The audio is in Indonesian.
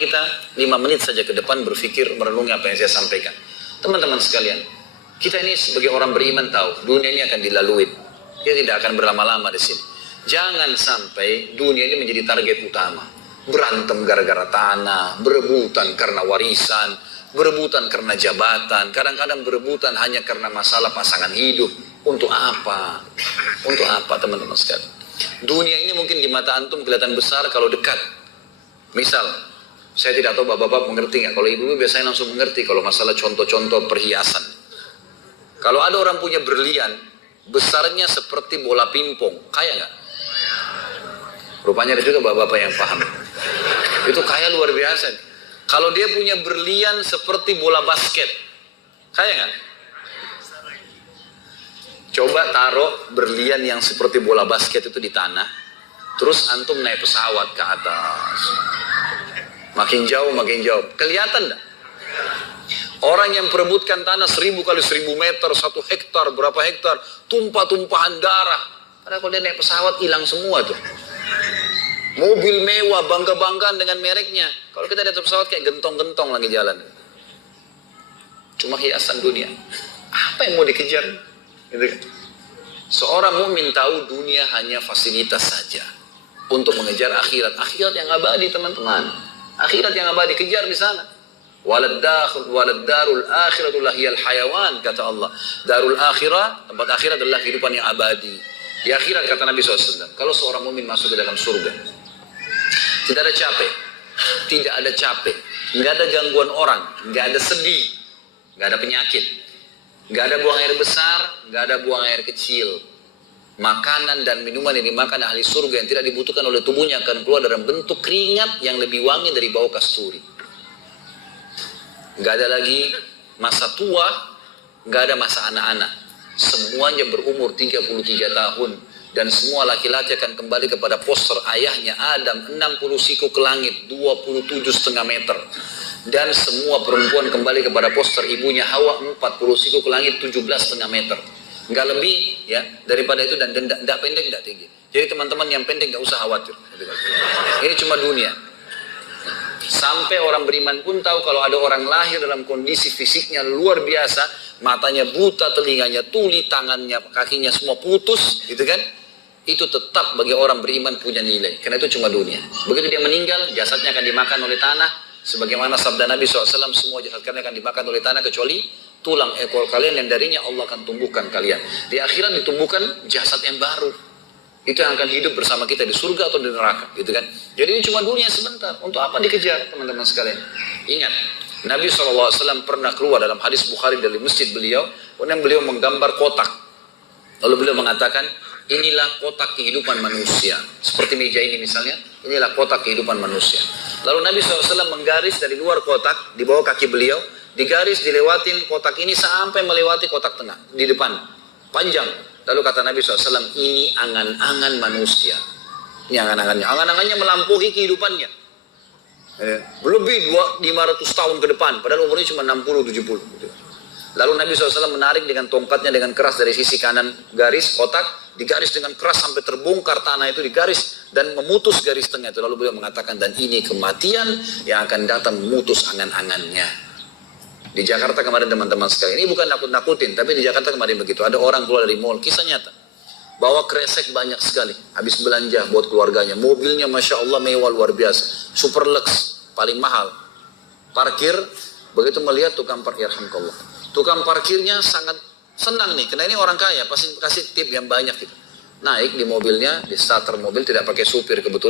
Kita 5 menit saja ke depan berpikir, merenungi apa yang saya sampaikan. Teman-teman sekalian, kita ini sebagai orang beriman tahu, dunia ini akan dilalui. Dia tidak akan berlama-lama di sini. Jangan sampai dunia ini menjadi target utama. Berantem gara-gara tanah, berebutan karena warisan, berebutan karena jabatan, kadang-kadang berebutan hanya karena masalah pasangan hidup. Untuk apa? Untuk apa teman-teman sekalian? Dunia ini mungkin di mata antum kelihatan besar kalau dekat. Misal, saya tidak tahu bapak-bapak mengerti nggak? Kalau ibu biasanya langsung mengerti kalau masalah contoh-contoh perhiasan. Kalau ada orang punya berlian, besarnya seperti bola pingpong, kaya nggak? Rupanya ada juga bapak-bapak yang paham. Itu kaya luar biasa. Kalau dia punya berlian seperti bola basket, kaya nggak? Coba taruh berlian yang seperti bola basket itu di tanah, terus antum naik pesawat ke atas. Makin jauh, kelihatan enggak? Orang yang perebutkan tanah 1000 kali 1000 meter, 1 hektar, berapa hektar, tumpah-tumpahan darah. Padahal kalau dia naik pesawat hilang semua tuh. Mobil mewah, bangga-banggaan dengan mereknya. Kalau kita di atas pesawat kayak gentong-gentong lagi jalan. Cuma hiasan dunia. Apa yang mau dikejar? Gitu kan? Seorang mukmin tahu dunia hanya fasilitas saja untuk mengejar akhirat. Akhirat yang abadi teman-teman. Akhirat yang abadi, kejar di sana. Walad darul akhiratul lahiyal hayawan, kata Allah. Darul akhirah, tempat akhirat adalah kehidupan yang abadi. Di akhirat kata Nabi SAW, kalau seorang mukmin masuk ke dalam surga, tidak ada capek, tidak ada capek, nggak ada gangguan orang, nggak ada sedih, nggak ada penyakit, nggak ada buang air besar, nggak ada buang air kecil. Makanan dan minuman yang dimakan ahli surga yang tidak dibutuhkan oleh tubuhnya akan keluar dalam bentuk keringat yang lebih wangi dari bau kasturi. Nggak ada lagi masa tua, nggak ada masa anak-anak. Semuanya berumur 33 tahun. Dan semua laki-laki akan kembali kepada poster ayahnya Adam, 60 siku ke langit, 27,5 meter. Dan semua perempuan kembali kepada poster ibunya Hawa, 40 siku ke langit, 17,5 meter. Nggak lebih ya daripada itu, dan tidak pendek, tidak tinggi. Jadi teman-teman yang pendek nggak usah khawatir. Ini cuma dunia. Sampai orang beriman pun tahu kalau ada orang lahir dalam kondisi fisiknya luar biasa, matanya buta, telinganya tuli, tangannya, kakinya semua putus, gitu kan? Itu tetap bagi orang beriman punya nilai. Karena itu cuma dunia. Begitu dia meninggal, jasadnya akan dimakan oleh tanah. Sebagaimana sabda Nabi SAW, semua jasad kalian akan dimakan oleh tanah kecuali tulang ekor kalian yang darinya Allah akan tumbuhkan kalian. Di akhirat ditumbuhkan jasad yang baru. Itu yang akan hidup bersama kita di surga atau di neraka, gitu kan? Jadi ini cuma dunia sebentar. Untuk apa dikejar, teman-teman sekalian? Ingat, Nabi SAW pernah keluar dalam hadis Bukhari dari masjid beliau, kemudian beliau menggambar kotak. Lalu beliau mengatakan, inilah kotak kehidupan manusia. Seperti meja ini misalnya, inilah kotak kehidupan manusia. Lalu Nabi SAW menggaris dari luar kotak, di bawah kaki beliau, digaris, dilewatin kotak ini sampai melewati kotak tengah, di depan, panjang. Lalu kata Nabi SAW, ini angan-angan manusia. Ini angan-angannya. Angan-angannya melampaui kehidupannya. Lebih 500 tahun ke depan, padahal umurnya cuma 60-70. Lalu Nabi SAW menarik dengan tongkatnya dengan keras dari sisi kanan garis kotak, digaris dengan keras sampai terbongkar tanah itu digaris dan memutus garis tengah itu. Lalu beliau mengatakan, dan ini kematian yang akan datang memutus angan-angannya. Di Jakarta kemarin teman-teman sekalian, ini bukan nakut-nakutin, tapi di Jakarta kemarin begitu. Ada orang keluar dari mall, kisah nyata. Bawa kresek banyak sekali, habis belanja buat keluarganya. Mobilnya Masya Allah mewah luar biasa, super lux, paling mahal. Parkir, begitu melihat tukang parkir, alhamdulillah. Tukang parkirnya sangat senang nih, karena ini orang kaya, pasti kasih tip yang banyak gitu. Naik di mobilnya, di starter mobil, tidak pakai supir kebetulan.